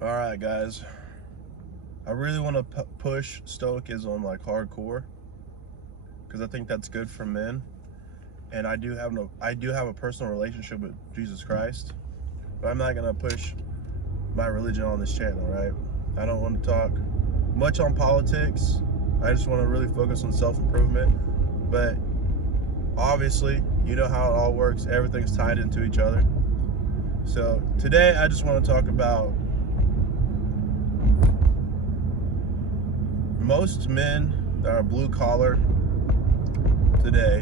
All right, guys. I really want to push stoicism like hardcore because I think that's good for men. And I do have a personal relationship with Jesus Christ, but I'm not gonna push my religion on this channel, right? I don't want to talk much on politics. I just want to really focus on self-improvement. But obviously, you know how it all works. Everything's tied into each other. So today, I just want to talk about most men that are blue collar today,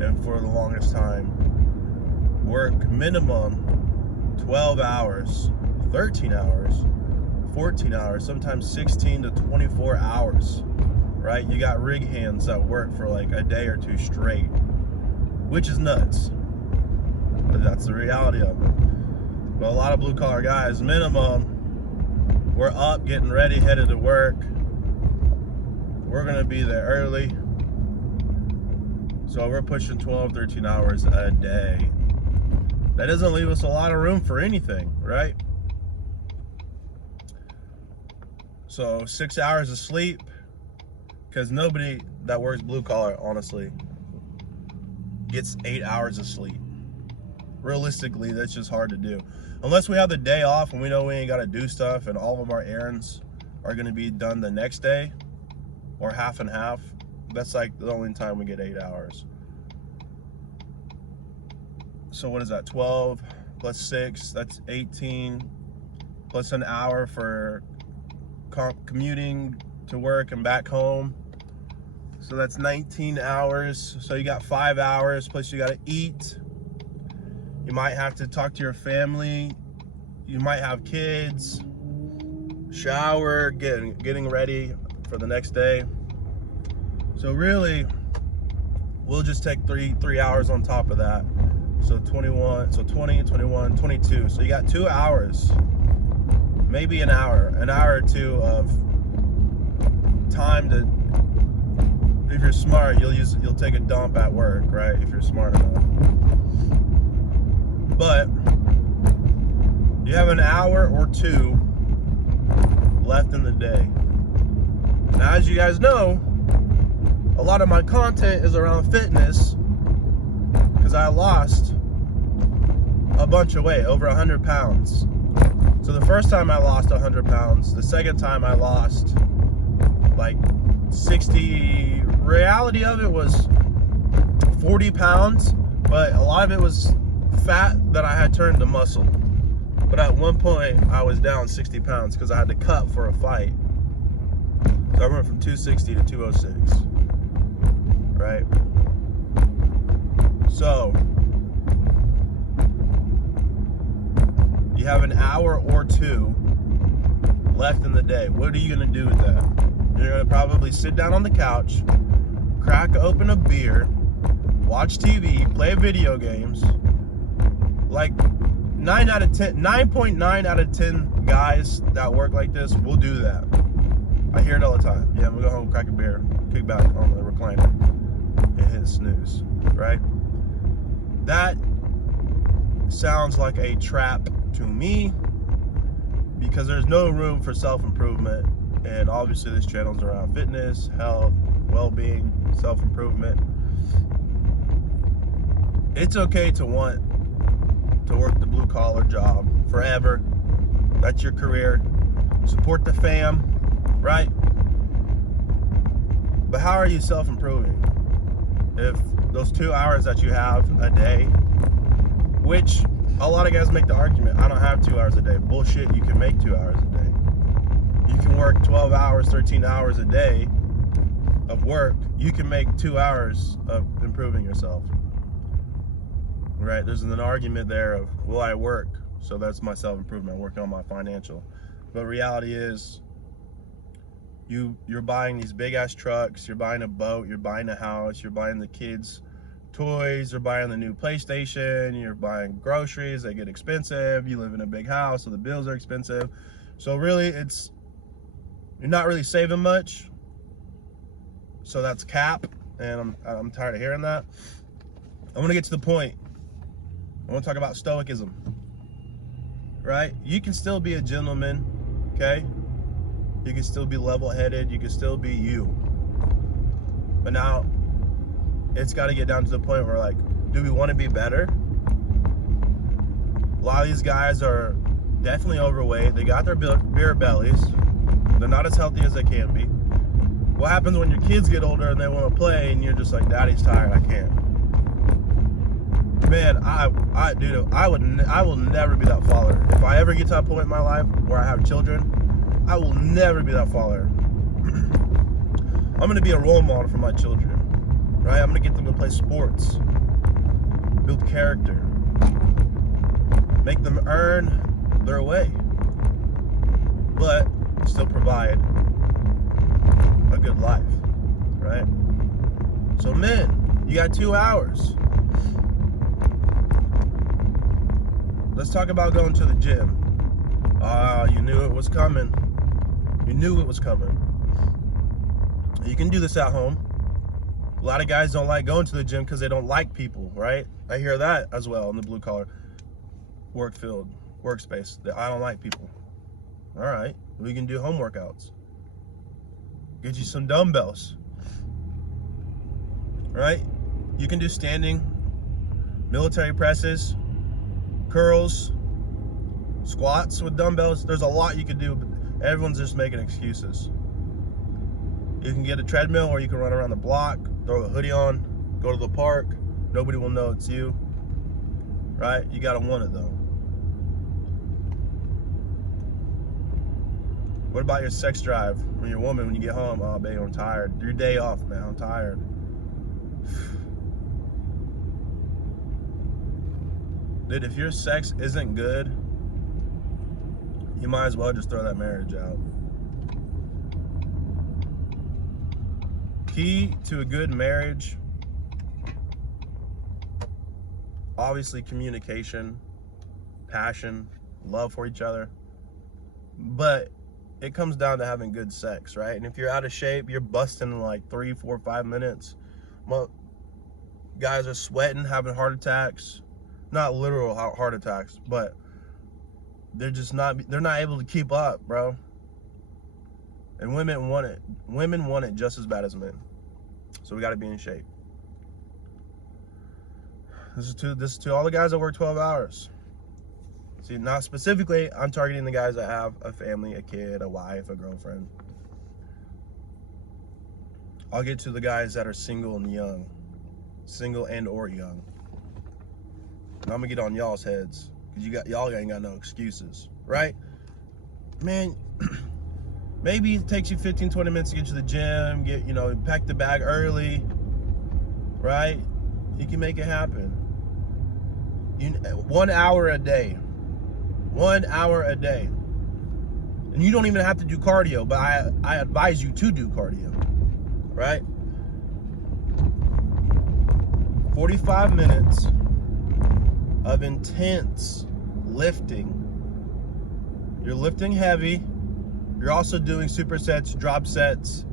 and for the longest time, work minimum 12 hours, 13 hours, 14 hours, sometimes 16 to 24 hours, right? You got rig hands that work for like a day or two straight, which is nuts, but that's the reality of it. But a lot of blue collar guys, minimum, we're up, getting ready, headed to work. We're gonna be there early. So we're pushing 12, 13 hours a day. That doesn't leave us a lot of room for anything, right? So 6 hours of sleep, because nobody that works blue collar, honestly, gets 8 hours of sleep. Realistically, that's just hard to do. Unless we have the day off and we know we ain't gotta do stuff and all of our errands are gonna be done the next day, or half and half. That's like the only time we get 8 hours. So what is that? 12 plus 6, that's 18, plus an hour for commuting to work and back home. So that's 19 hours. So you got 5 hours, plus you gotta eat. You might have to talk to your family. You might have kids. Shower, getting ready for the next day. So really, we'll just take three hours on top of that. So 21, so 20, 21, 22. So you got 2 hours, maybe an hour or two of time to, if you're smart, you'll take a dump at work, right? If you're smart enough. But you have an hour or two left in the day. Now, as you guys know, a lot of my content is around fitness because I lost a bunch of weight, over 100 pounds. So the first time I lost 100 pounds, the second time I lost like 60, reality of it was 40 pounds, but a lot of it was fat that I had turned to muscle. But at one point I was down 60 pounds because I had to cut for a fight. So I went from 260 to 206. Right? So you have an hour or two left in the day. What are you gonna do with that? You're gonna probably sit down on the couch, crack open a beer, watch TV, play video games. Like 9.9 out of 10 guys that work like this will do that. I hear it all the time. Yeah, I'm gonna go home, crack a beer, kick back on the recliner, and hit snooze, right? That sounds like a trap to me because there's no room for self-improvement. And obviously this channel's around fitness, health, well-being, self-improvement. It's okay to want to work the blue-collar job forever. That's your career. Support the fam, right? But how are you self-improving if those 2 hours that you have a day, which a lot of guys make the argument, I don't have 2 hours a day. Bullshit, you can make 2 hours a day. You can work 12 hours, 13 hours a day of work. You can make 2 hours of improving yourself, right? There's an argument there of, will I work? So that's my self-improvement, working on my financial. But reality is, you're buying these big ass trucks, you're buying a boat, you're buying a house, you're buying the kids toys, you're buying the new PlayStation, you're buying groceries, they get expensive, you live in a big house, so the bills are expensive. So really you're not really saving much. So that's cap, and I'm tired of hearing that. I want to get to the point. I want to talk about stoicism. right? You can still be a gentleman, okay? You can still be level-headed. You can still be you. But now, it's got to get down to the point where, like, do we want to be better? A lot of these guys are definitely overweight. They got their beer bellies. They're not as healthy as they can be. What happens when your kids get older and they want to play and you're just like, Daddy's tired, I can't. Man, I will never be that father. If I ever get to that point in my life where I have children, I will never be that father. I'm gonna be a role model for my children, right? I'm gonna get them to play sports, build character, make them earn their way, but still provide a good life, right? So men, you got 2 hours. Let's talk about going to the gym. You knew it was coming. You knew it was coming. You can do this at home. A lot of guys don't like going to the gym because they don't like people, right? I hear that as well in the blue collar work field, workspace, that I don't like people. All right, we can do home workouts. Get you some dumbbells, right? You can do standing, military presses, curls, squats with dumbbells. There's a lot you can do, but everyone's just making excuses. You can get a treadmill or you can run around the block, throw a hoodie on, go to the park. Nobody will know it's you, right? You gotta want it though. What about your sex drive? When you're a woman, when you get home, oh baby, I'm tired. Your day off, man, I'm tired. Dude, if your sex isn't good, you might as well just throw that marriage out. Key to a good marriage, obviously communication, passion, love for each other, but it comes down to having good sex, right? And if you're out of shape, you're busting in like 3, 4, 5 minutes. Well, guys are sweating, having heart attacks, not literal heart attacks, but they're not able to keep up, bro. And women want it just as bad as men. So we got to be in shape. This is to all the guys that work 12 hours. See, not specifically, I'm targeting the guys that have a family, a kid, a wife, a girlfriend. I'll get to the guys that are single and young. Single and or young. And I'm gonna get on y'all's heads, because y'all ain't got no excuses, right? Man, maybe it takes you 15, 20 minutes to get to the gym, pack the bag early, right? You can make it happen. 1 hour a day. 1 hour a day. And you don't even have to do cardio, but I advise you to do cardio, right? 45 minutes of intense lifting. You're lifting heavy. You're also doing supersets, drop sets.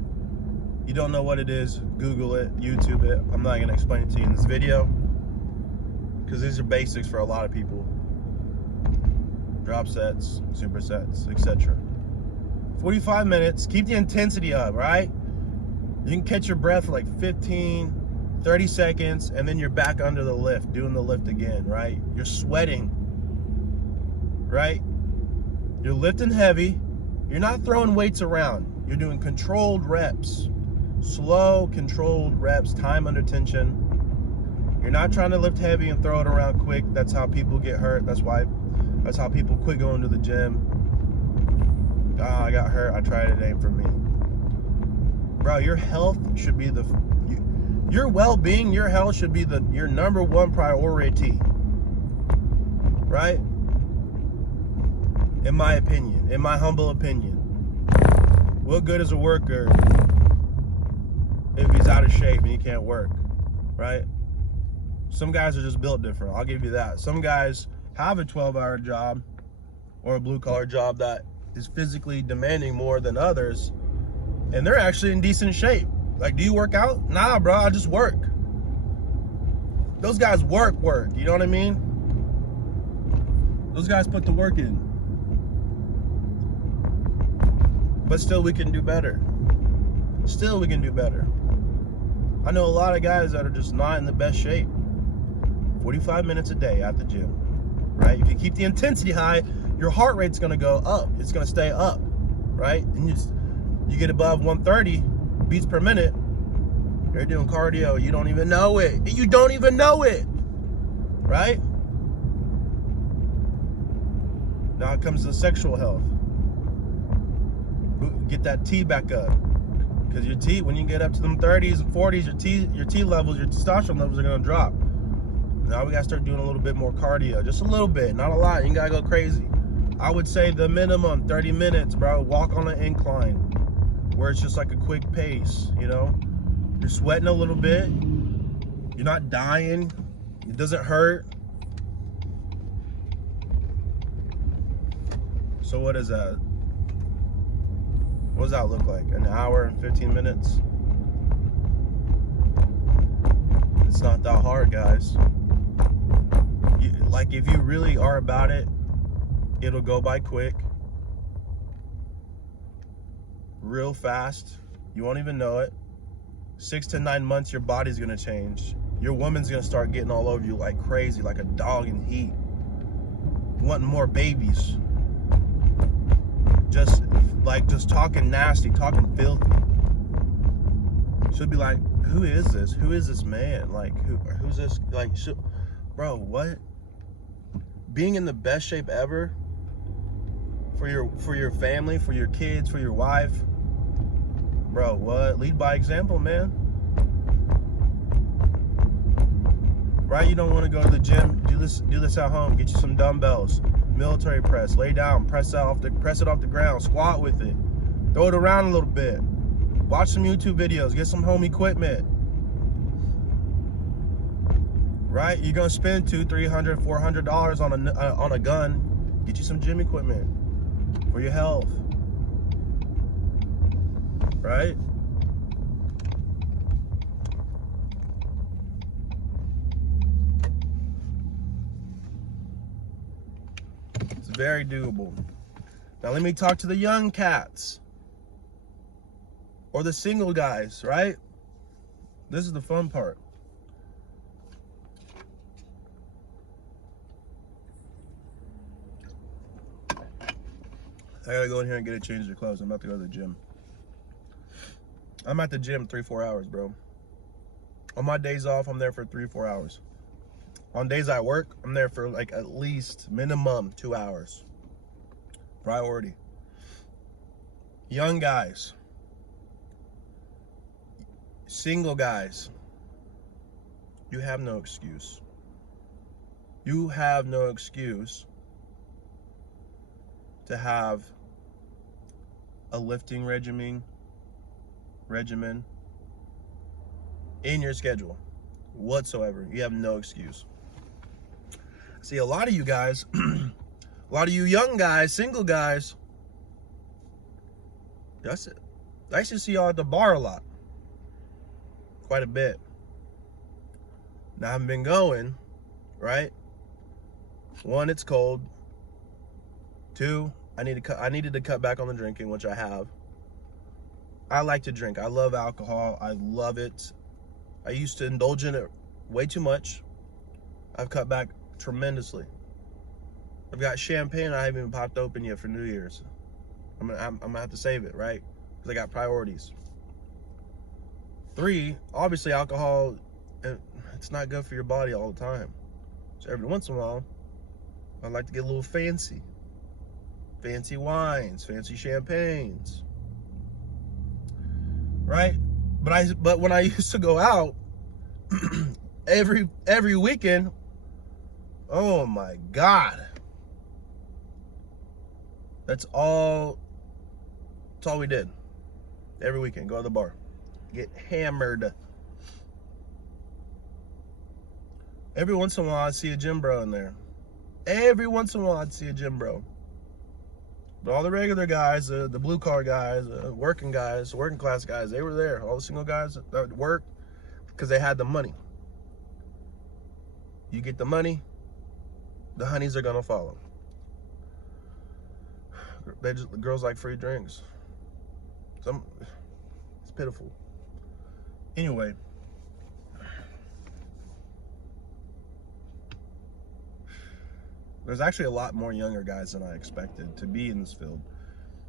You don't know what it is, Google it, YouTube it. I'm not gonna explain it to you in this video, because these are basics for a lot of people. Drop sets, supersets, etc. 45 minutes, keep the intensity up, right? You can catch your breath for like 15, 30 seconds, and then you're back under the lift, doing the lift again, right? You're sweating, right? You're lifting heavy. You're not throwing weights around. You're doing controlled reps. Slow, controlled reps, time under tension. You're not trying to lift heavy and throw it around quick. That's how people get hurt. That's how people quit going to the gym. Oh, I got hurt. I tried it. It ain't for me. Bro, your health should be your well-being, your health should be your number one priority. Right? In my opinion, in my humble opinion. What good is a worker if he's out of shape and he can't work, right? Some guys are just built different. I'll give you that. Some guys have a 12-hour job or a blue-collar job that is physically demanding more than others, and they're actually in decent shape. Like, do you work out? Nah, bro, I just work. Those guys work. You know what I mean? Those guys put the work in. But still, we can do better. Still, we can do better. I know a lot of guys that are just not in the best shape. 45 minutes a day at the gym, right? If you keep the intensity high, your heart rate's gonna go up. It's gonna stay up, right? And you get above 130 beats per minute, you're doing cardio. You don't even know it. You don't even know it, right? Now it comes to sexual health. Get that T back up. Because your T, when you get up to them 30s and 40s, your T levels, your testosterone levels are gonna drop. Now we gotta start doing a little bit more cardio, just a little bit, not a lot. You gotta go crazy. I would say the minimum 30 minutes, bro. Walk on an incline where it's just like a quick pace, you know? You're sweating a little bit. You're not dying. It doesn't hurt. So what is that? What does that look like? An hour and 15 minutes? It's not that hard, guys. Like, if you really are about it, it'll go by quick. Real fast. You won't even know it. 6 to 9 months, your body's gonna change. Your woman's gonna start getting all over you like crazy, like a dog in heat. Wanting more babies. Just talking nasty, talking filthy. She'll be like, who is this? Who is this man? Like, who's this? Like, bro, what? Being in the best shape ever for your family, for your kids, for your wife. Bro, what? Lead by example, man. Right? You don't want to go to the gym. Do this at home. Get you some dumbbells. Military press, lay down, press it off the ground, squat with it, throw it around a little bit, watch some YouTube videos, get some home equipment, right? You're gonna spend $200, $300, $400 on a gun. Get you some gym equipment for your health, right? Very doable. Now let me talk to the young cats or the single guys, right? This is the fun part. I gotta go in here and get a change of clothes. I'm about to go to the gym. I'm at the gym 3-4 hours, bro. On my days off, I'm there for 3-4 hours. On days I work, I'm there for like at least minimum 2 hours. Priority. Young guys. Single guys. You have no excuse. You have no excuse to have a lifting regimen in your schedule whatsoever. You have no excuse. See, a lot of you guys, a lot of you young guys, single guys, that's it. I used to see y'all at the bar a lot. Quite a bit. Now, I haven't been going, right? 1, it's cold. 2, I needed to cut back on the drinking, which I have. I like to drink. I love alcohol. I love it. I used to indulge in it way too much. I've cut back tremendously. I've got champagne I haven't even popped open yet for New Year's. I'm gonna have to save it, right? Because I got priorities. 3, obviously alcohol, it's not good for your body all the time. So every once in a while, I like to get a little fancy. Fancy wines, fancy champagnes. Right? But when I used to go out every weekend, oh my God. That's all we did. Every weekend, go to the bar. Get hammered. Every once in a while, I'd see a gym bro in there. Every once in a while, I'd see a gym bro. But all the regular guys, the blue collar guys, working class guys, they were there. All the single guys that work because they had the money. You get the money, the honeys are gonna follow. Girls like free drinks. It's pitiful. Anyway, there's actually a lot more younger guys than I expected to be in this field.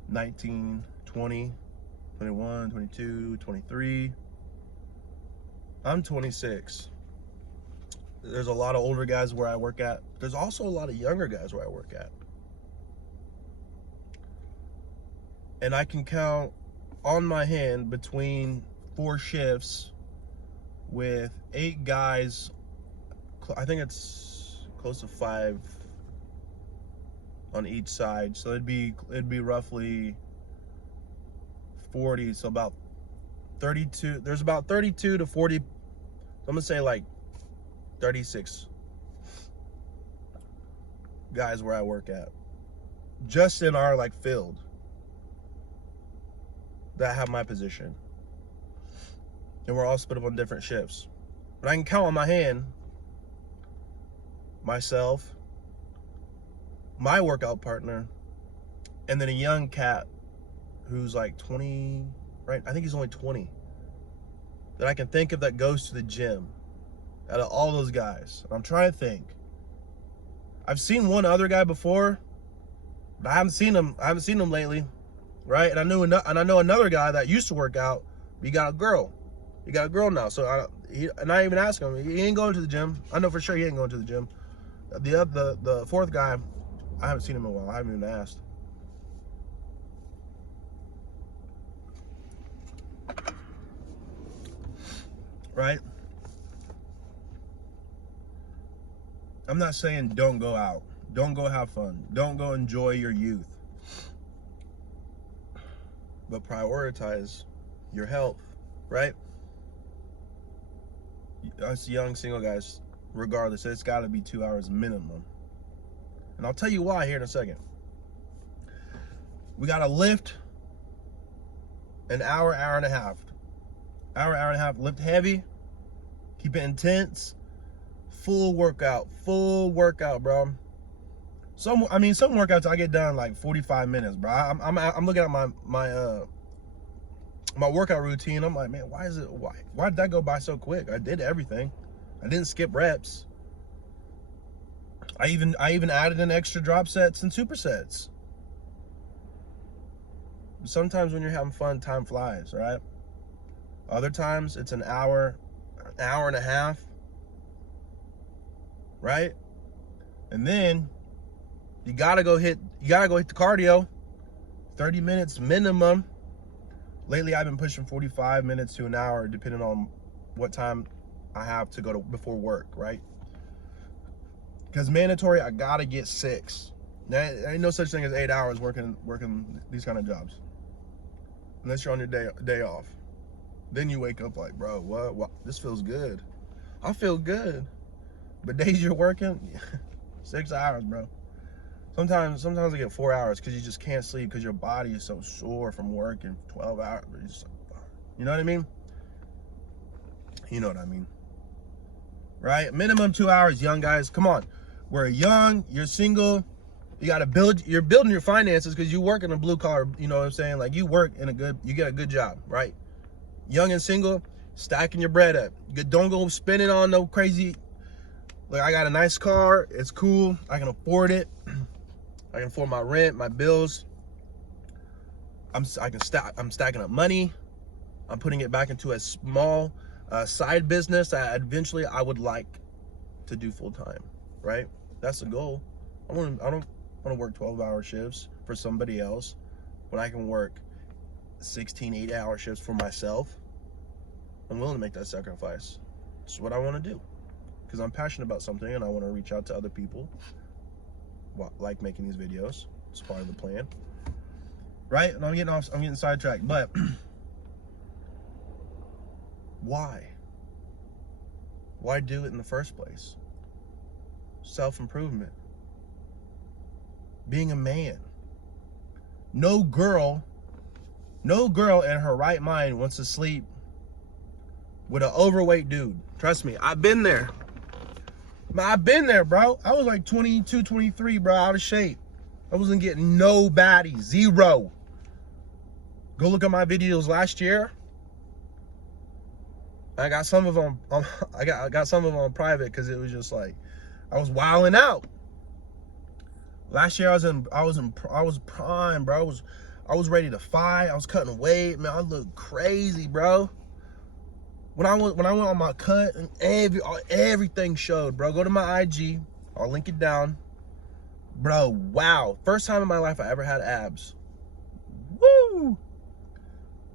19, 20, 21, 22, 23. I'm 26. There's a lot of older guys where I work at. There's also a lot of younger guys where I work at. And I can count on my hand between 4 shifts with 8 guys. I think it's close to 5 on each side. So it'd be roughly 40. So about 32. There's about 32 to 40. I'm gonna say like 36 guys where I work at, just in our like field, that have my position, and we're all split up on different shifts. But I can count on my hand myself, my workout partner, and then a young cat who's like 20, right? I think he's only 20, that I can think of that goes to the gym out of all those guys. I'm trying to think. I've seen one other guy before, but I haven't seen him lately, right? And I know another guy that used to work out, but he got a girl. He got a girl now. So I even asked him. He ain't going to the gym. I know for sure he ain't going to the gym. The fourth guy, I haven't seen him in a while. I haven't even asked. Right? I'm not saying don't go out. Don't go have fun. Don't go enjoy your youth. But prioritize your health, right? Us young single guys, regardless, it's got to be 2 hours minimum. And I'll tell you why here in a second. We got to lift an hour, hour and a half. Hour and a half, lift heavy, keep it intense. Full workout, bro. Some workouts I get done like 45 minutes, bro. I'm looking at my workout routine. I'm like, man, why did that go by so quick? I did everything. I didn't skip reps. I even added in extra drop sets and supersets. Sometimes when you're having fun, time flies, right? Other times it's an hour and a half. Right? And then you gotta go hit the cardio. 30 minutes minimum. Lately I've been pushing 45 minutes to an hour, depending on what time I have to go to before work, right? Because mandatory, I gotta get 6. There ain't no such thing as 8 hours working these kind of jobs, unless you're on your day off. Then you wake up like, bro, what? This feels good. I feel good. But days you're working, 6 hours, bro. Sometimes I get 4 hours because you just can't sleep because your body is so sore from working 12 hours. You know what I mean? You know what I mean. Right? Minimum 2 hours, young guys. Come on. We're young, you're single, you're building your finances because you work in a blue collar, you know what I'm saying? Like you get a good job, right? Young and single, stacking your bread up. Don't go spending on no crazy. Like, I got a nice car, it's cool, I can afford it. I can afford my rent, my bills. I'm stacking up money. I'm putting it back into a small side business that eventually I would like to do full time, right? That's the goal. I don't want to work 12-hour shifts for somebody else when I can work 16, 8-hour shifts for myself. I'm willing to make that sacrifice. It's what I want to do. Because I'm passionate about something and I want to reach out to other people, like making these videos. It's part of the plan, right? And I'm getting sidetracked, but why do it in the first place? Self-improvement, being a man. No girl in her right mind wants to sleep with an overweight dude. Trust me, I've been there, bro. I was like 22, 23, bro, out of shape. I wasn't getting no baddies, 0. Go look at my videos last year. I got some of them. I got some of them on private because it was just like I was wilding out. Last year I was prime, bro. I was ready to fight. I was cutting weight, man. I looked crazy, bro. When I went on my cut, and everything showed, bro. Go to my IG. I'll link it down, bro. Wow, first time in my life I ever had abs. Woo,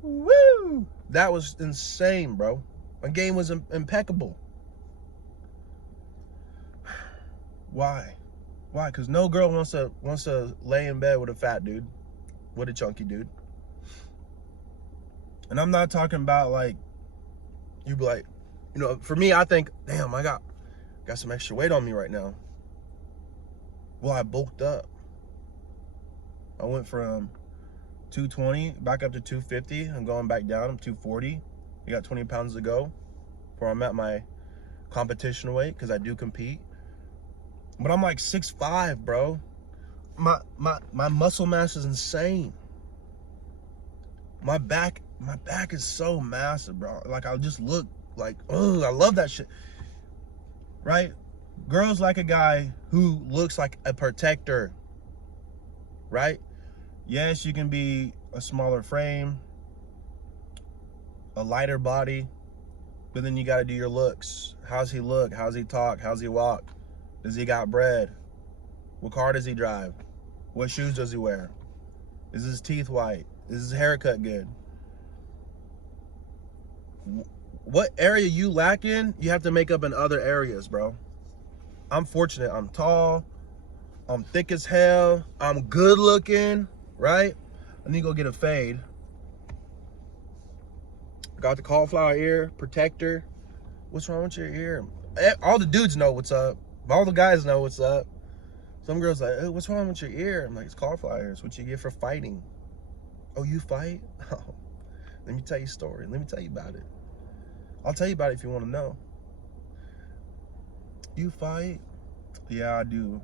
woo. That was insane, bro. My game was impeccable. Why? Why? Because no girl wants to lay in bed with a fat dude, with a chunky dude. And I'm not talking about like, you be like, you know, for me, I think, damn, I got some extra weight on me right now. Well, I bulked up. I went from 220 back up to 250. I'm going back down. I'm 240. I got 20 pounds to go before I'm at my competition weight, because I do compete. But I'm like 6'5", bro. My muscle mass is insane. My back is so massive, bro. Like, I just look like, oh, I love that shit. Right? Girls like a guy who looks like a protector. Right? Yes, you can be a smaller frame, a lighter body, but then you got to do your looks. How's he look? How's he talk? How's he walk? Does he got bread? What car does he drive? What shoes does he wear? Is his teeth white? Is his haircut good? What area you lack in, you have to make up in other areas, bro. I'm fortunate. I'm tall. I'm thick as hell. I'm good looking, right? I need to go get a fade. Got the cauliflower ear protector. What's wrong with your ear? All the dudes know what's up. All the guys know what's up. Some girls like, hey, what's wrong with your ear? I'm like, it's cauliflower ear. It's what you get for fighting. Oh, you fight? Oh, let me tell you a story. Let me tell you about it. I'll tell you about it if you want to know. You fight? Yeah, I do.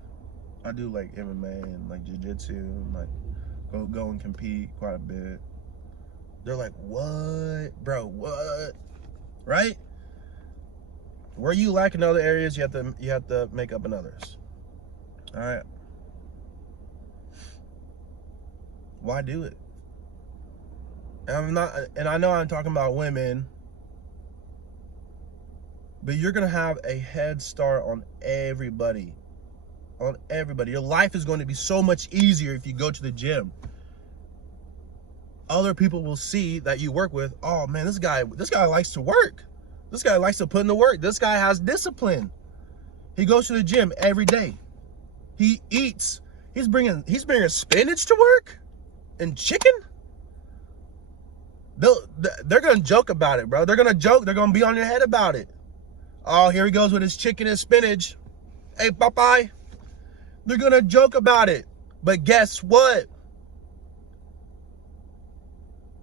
I do like MMA and like jiu-jitsu and like go and compete quite a bit. They're like, what? Bro, what? Right? Where you lack in other areas, you have to make up in others. All right. Why do it? And I know I'm talking about women, but you're gonna have a head start on everybody. On everybody. Your life is going to be so much easier if you go to the gym. Other people will see that you work with, oh man, this guy likes to work. This guy likes to put in the work. This guy has discipline. He goes to the gym every day. He eats. He's bringing spinach to work and chicken. They're gonna joke about it, bro. They're gonna joke. They're gonna be on your head about it. Oh, here he goes with his chicken and spinach. Hey, Popeye. They're gonna joke about it. But guess what?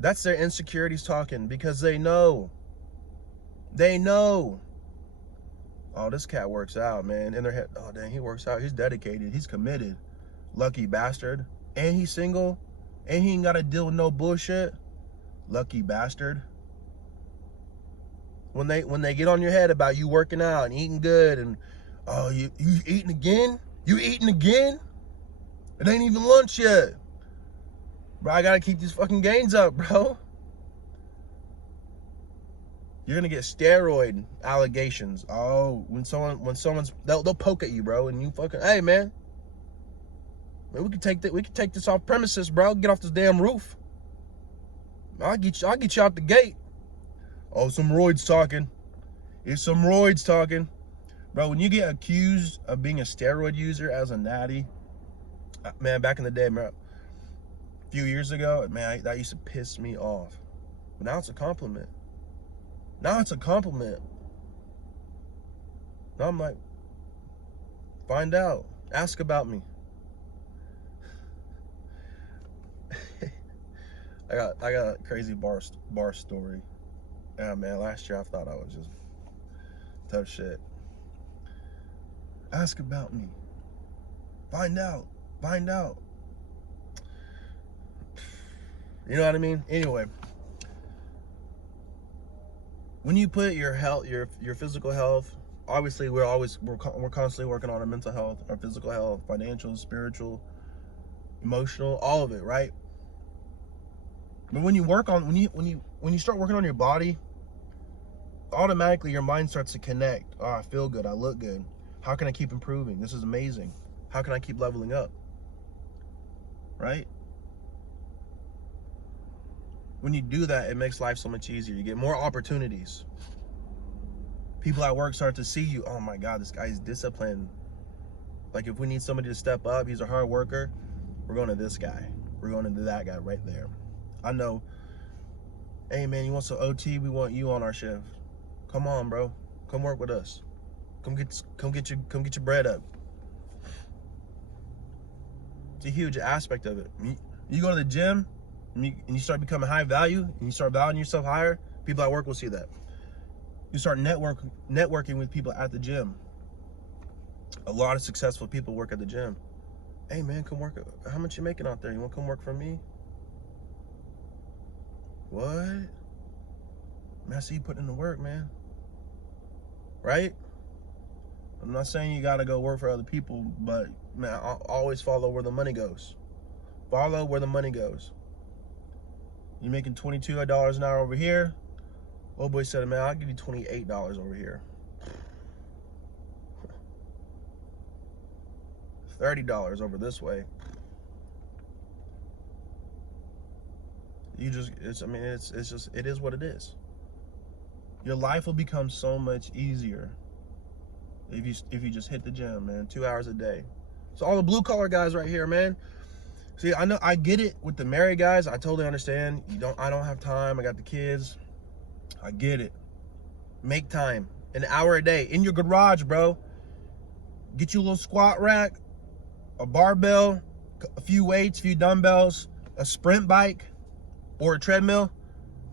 That's their insecurities talking, because they know. They know. Oh, this cat works out, man. In their head, oh dang, he works out. He's dedicated. He's committed. Lucky bastard. And he's single. And he ain't gotta deal with no bullshit. Lucky bastard. When they get on your head about you working out and eating good and oh, you eating again? You eating again? It ain't even lunch yet. Bro, I gotta keep these fucking gains up, bro. You're gonna get steroid allegations. Oh, when someone's they'll poke at you, bro, and you fucking, hey man, we can take this off premises, bro. Get off this damn roof. I'll get you out the gate. Oh, some roids talking. It's some roids talking. Bro, when you get accused of being a steroid user as a natty, man, back in the day, man, a few years ago, man, that used to piss me off. But now it's a compliment. Now it's a compliment. Now I'm like, find out. Ask about me. I got a crazy bar story. Yeah, man, last year I thought I was just tough shit. Ask about me. Find out. Find out. You know what I mean? Anyway, when you put your health, your physical health, obviously we're constantly working on our mental health, our physical health, financial, spiritual, emotional, all of it, right? But when you work on when you start working on your body, automatically your mind starts to connect. Oh, I feel good, I look good. How can I keep improving? This is amazing. How can I keep leveling up? Right? When you do that, it makes life so much easier. You get more opportunities. People at work start to see you. Oh my God, this guy's disciplined. Like if we need somebody to step up, he's a hard worker, we're going to this guy. We're going to that guy right there. I know, hey man, you want some OT? We want you on our shift. Come on, bro. Come work with us. Come get your bread up. It's a huge aspect of it. You go to the gym and you start becoming high value and you start valuing yourself higher, people at work will see that. You start networking with people at the gym. A lot of successful people work at the gym. Hey man, come work. How much you making out there? You want to come work for me? What? Man, I see you putting in the work, man. Right? I'm not saying you gotta go work for other people, but man, I'll always follow where the money goes. Follow where the money goes. You're making $22 an hour over here. Old boy said, man, I'll give you $28 over here. $30 over this way. It is what it is. Your life will become so much easier if you just hit the gym, man. 2 hours a day. So all the blue collar guys right here, man. See, I get it with the married guys. I totally understand. I don't have time. I got the kids. I get it. Make time. An hour a day in your garage, bro. Get you a little squat rack, a barbell, a few weights, a few dumbbells, a sprint bike, or a treadmill.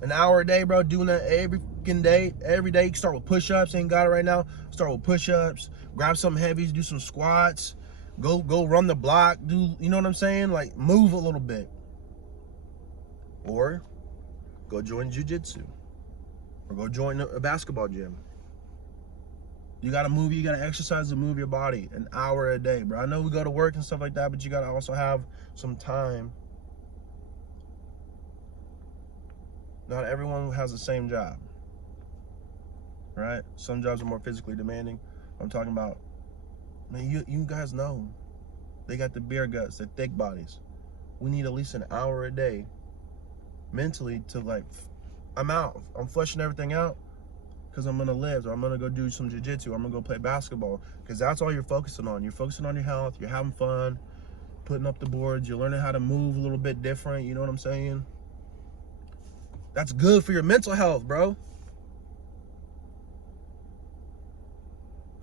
An hour a day, bro. Doing that every day. Every day. You can start with push-ups. Ain't got it right now. Start with push-ups. Grab something heavy. Do some squats. Go run the block. You know what I'm saying? Like move a little bit. Or go join jiu-jitsu. Or go join a basketball gym. You gotta move, you gotta exercise and move your body an hour a day, bro. I know we go to work and stuff like that, but you gotta also have some time. Not everyone has the same job, right? Some jobs are more physically demanding. I'm talking about, man, you guys know, they got the beer guts, the thick bodies. We need at least an hour a day mentally to like, I'm out. I'm flushing everything out because I'm gonna live, or I'm gonna go do some jiu-jitsu, or I'm gonna go play basketball, because that's all you're focusing on. You're focusing on your health, you're having fun, putting up the boards, you're learning how to move a little bit different, you know what I'm saying? That's good for your mental health, bro.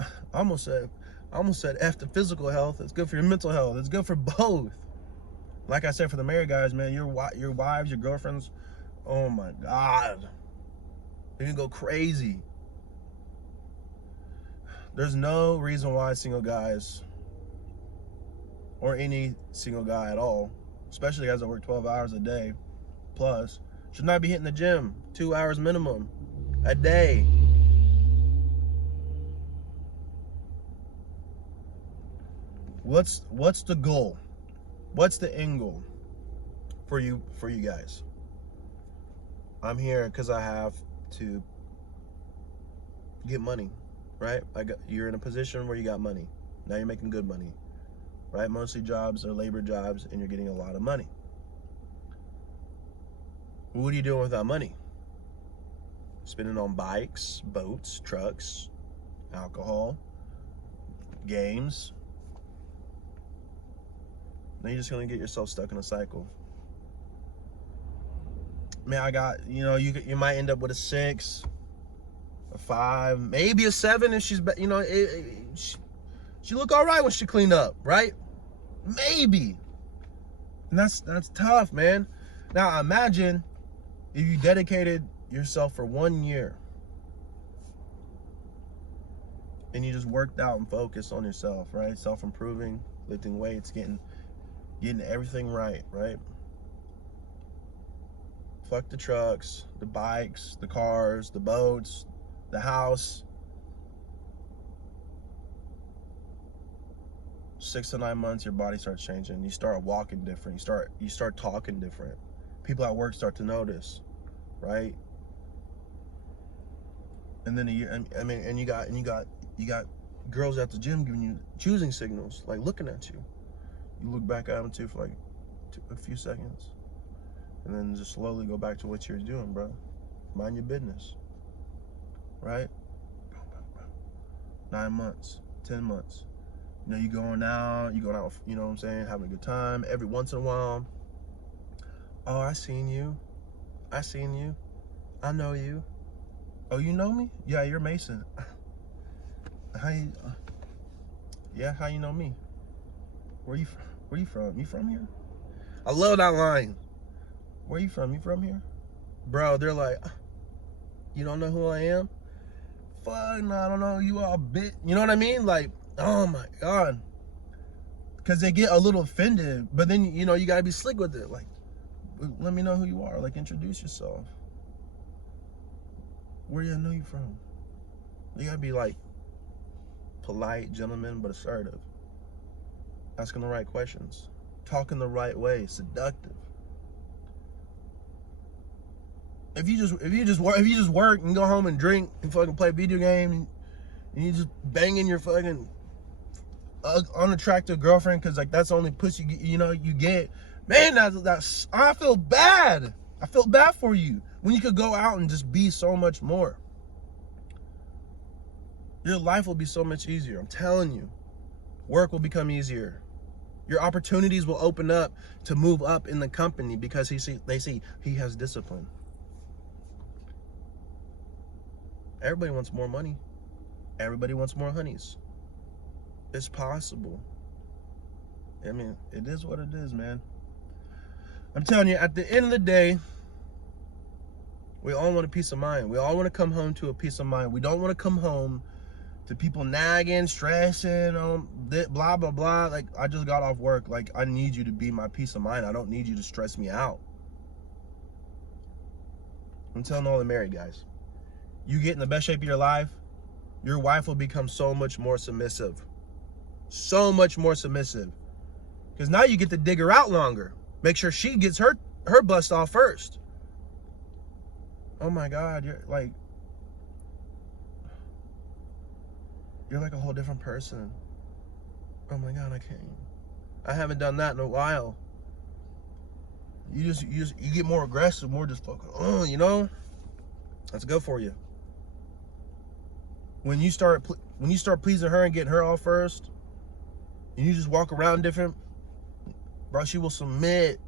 I almost said F the physical health. It's good for your mental health. It's good for both. Like I said, for the married guys, man, your wives, your girlfriends, oh my God, they can go crazy. There's no reason why single guys, or any single guy at all, especially guys that work 12 hours a day plus, should not be hitting the gym 2 hours minimum a day. What's the goal? What's the end goal for you guys? I'm here because I have to get money, right? You're in a position where you got money. Now you're making good money, right? Mostly jobs are labor jobs, and you're getting a lot of money. What are you doing with that money? Spending on bikes, boats, trucks, alcohol, games. Then you're just gonna get yourself stuck in a cycle. Man, you might end up with a 6, a 5, maybe a 7 if she's, she look all right when she cleaned up, right? Maybe. And that's tough, man. Now imagine if you dedicated yourself for 1 year and you just worked out and focused on yourself, right? Self-improving, lifting weights, getting everything right? Fuck the trucks, the bikes, the cars, the boats, the house. 6 to 9 months, your body starts changing. You start walking different. You start talking different. People at work start to notice, right? And then and you got girls at the gym giving you choosing signals, like looking at you. You look back at them too for like a few seconds, and then just slowly go back to what you're doing, bro. Mind your business, right? 9 months, 10 months. You know, you going out, you know what I'm saying, having a good time. Every once in a while, oh, I seen you. I know you. Oh, you know me? Yeah, you're Mason. How you know me? Where you from? You from here? I love that line. Where you from? You from here? Bro, they're like, you don't know who I am? Fuck, no, I don't know you all bit. You know what I mean? Like, oh my God. Because they get a little offended, but then, you know, you got to be slick with it. Like, let me know who you are. Like, introduce yourself. Where do you know you from? You got to be like polite, gentleman, but assertive. Asking the right questions. Talking the right way. Seductive. If you just work and go home and drink and fucking play video games and you just banging your fucking unattractive girlfriend because like that's the only pussy you get, man, that's I feel bad. I feel bad for you when you could go out and just be so much more. Your life will be so much easier. I'm telling you, work will become easier. Your opportunities will open up to move up in the company because they see he has discipline. Everybody wants more money. Everybody wants more honeys. It's possible. I mean, it is what it is, man. I'm telling you, at the end of the day, we all want a peace of mind. We all want to come home to a peace of mind. We don't want to come home to people nagging, stressing, blah, blah, blah. Like, I just got off work. Like, I need you to be my peace of mind. I don't need you to stress me out. I'm telling all the married guys, you get in the best shape of your life, your wife will become so much more submissive. So much more submissive. Because now you get to dig her out longer. Make sure she gets her bust off first. Oh my God, you're like a whole different person. Oh my God, I haven't done that in a while. You get more aggressive, more just fucking, you know? That's good for you. When you start pleasing her and getting her off first, and you just walk around different, bro, she will submit.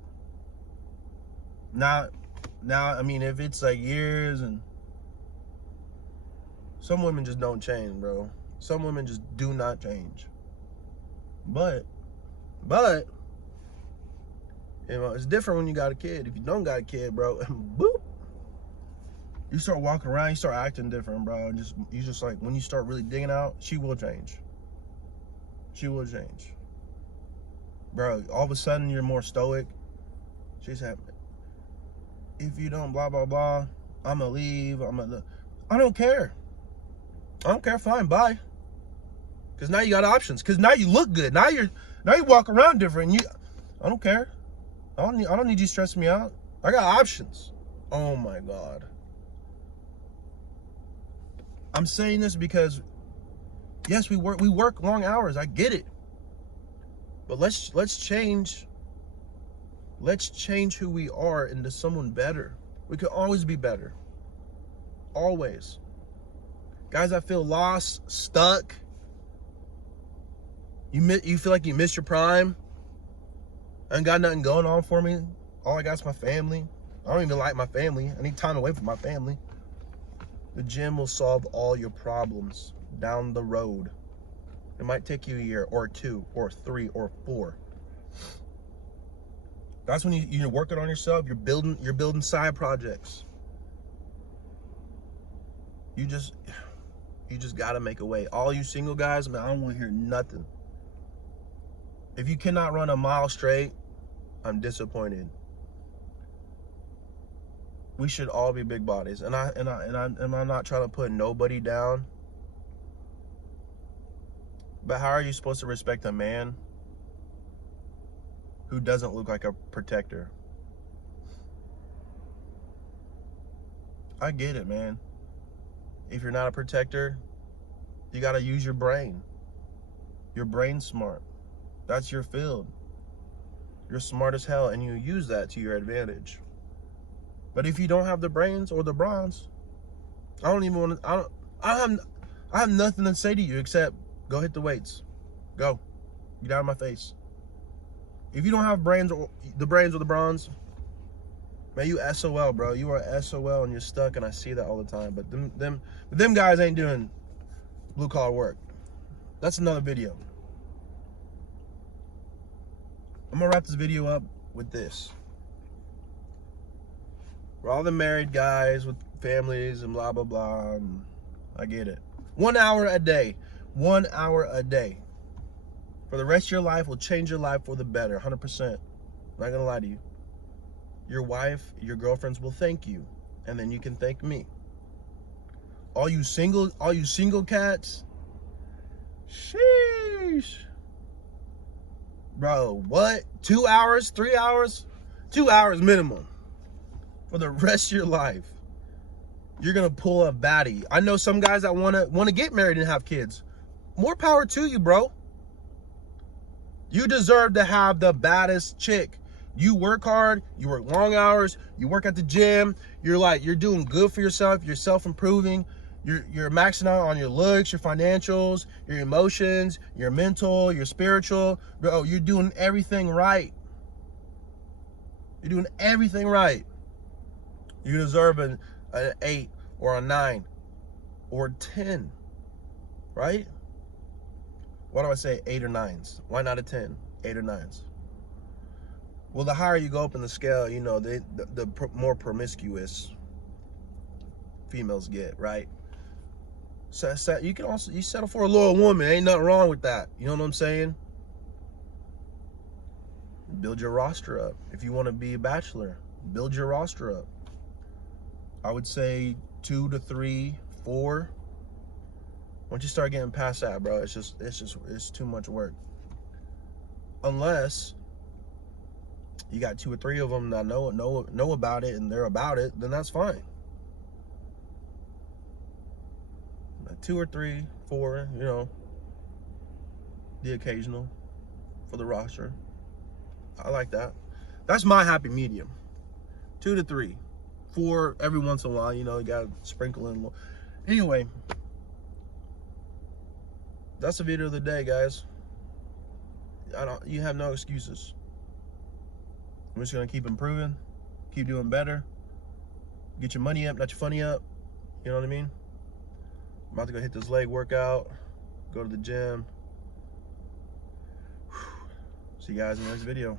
Now, I mean, if it's like years, and some women just don't change, bro. Some women just do not change. But, you know, it's different when you got a kid. If you don't got a kid, bro, boop. You start walking around, you start acting different, bro. You just like, when you start really digging out, she will change. She will change. Bro, all of a sudden you're more stoic. She's happy. If you don't blah, blah, blah, I'm gonna leave. I don't care. Fine, bye. Because now you got options. Because now you look good. Now you walk around different. I don't care. I don't need you stressing me out. I got options. Oh my God. I'm saying this because, yes, we work long hours. I get it. But let's change. Let's change who we are into someone better. We could always be better. Always. Guys, I feel lost, stuck. You feel like you missed your prime. I ain't got nothing going on for me. All I got is my family. I don't even like my family. I need time away from my family. The gym will solve all your problems down the road. It might take you a year or 2 or 3 or 4. That's when you're working on yourself. You're building side projects. You just gotta make a way. All you single guys, man, I don't want to hear nothing. If you cannot run a mile straight, I'm disappointed. we should all be big bodies. And I'm not trying to put nobody down. But how are you supposed to respect a man who doesn't look like a protector? I get it, man. If you're not a protector, you got to use your brain. Your brain's smart. That's your field. You're smart as hell, and you use that to your advantage. But if you don't have the brains or the bronze, I don't even want to. I have nothing to say to you except go hit the weights. Go. Get out of my face. If you don't have brains or the bronze, man, you SOL, bro. You are SOL and you're stuck, and I see that all the time. But them guys ain't doing blue collar work. That's another video. I'm gonna wrap this video up with this. For all the married guys with families and blah blah blah, I get it. 1 hour a day. 1 hour a day. For the rest of your life will change your life for the better, 100%. I'm not gonna lie to you. Your wife, your girlfriends will thank you, and then you can thank me. All you single cats, sheesh. Bro, what? 2 hours, 3 hours? 2 hours minimum. For the rest of your life. You're gonna pull a baddie. I know some guys that wanna get married and have kids. More power to you, bro. You deserve to have the baddest chick. You work hard, you work long hours, you work at the gym, you're doing good for yourself, you're self-improving, you're maxing out on your looks, your financials, your emotions, your mental, your spiritual. Bro, you're doing everything right. You're doing everything right. You deserve an 8 or a 9 or 10, right? Why do I say 8 or 9s? Why not a 10? 8 or 9s. Well, the higher you go up in the scale, you know, the more promiscuous females get, right? So you can also, you settle for a loyal woman. Ain't nothing wrong with that. You know what I'm saying? Build your roster up. If you want to be a bachelor, build your roster up. I would say 2 to 3, 4. Once you start getting past that, bro, it's too much work. Unless you got 2 or 3 of them that know about it and they're about it, then that's fine. 2 or 3, 4, you know, the occasional for the roster. I like that. That's my happy medium. 2 to 3, 4 every once in a while, you know, you gotta sprinkle in a little. Anyway, that's the video of the day, guys. You have no excuses. I'm just gonna keep improving, keep doing better, get your money up, not your funny up. You know what I mean? I'm about to go hit this leg workout, go to the gym. See you guys in the next video.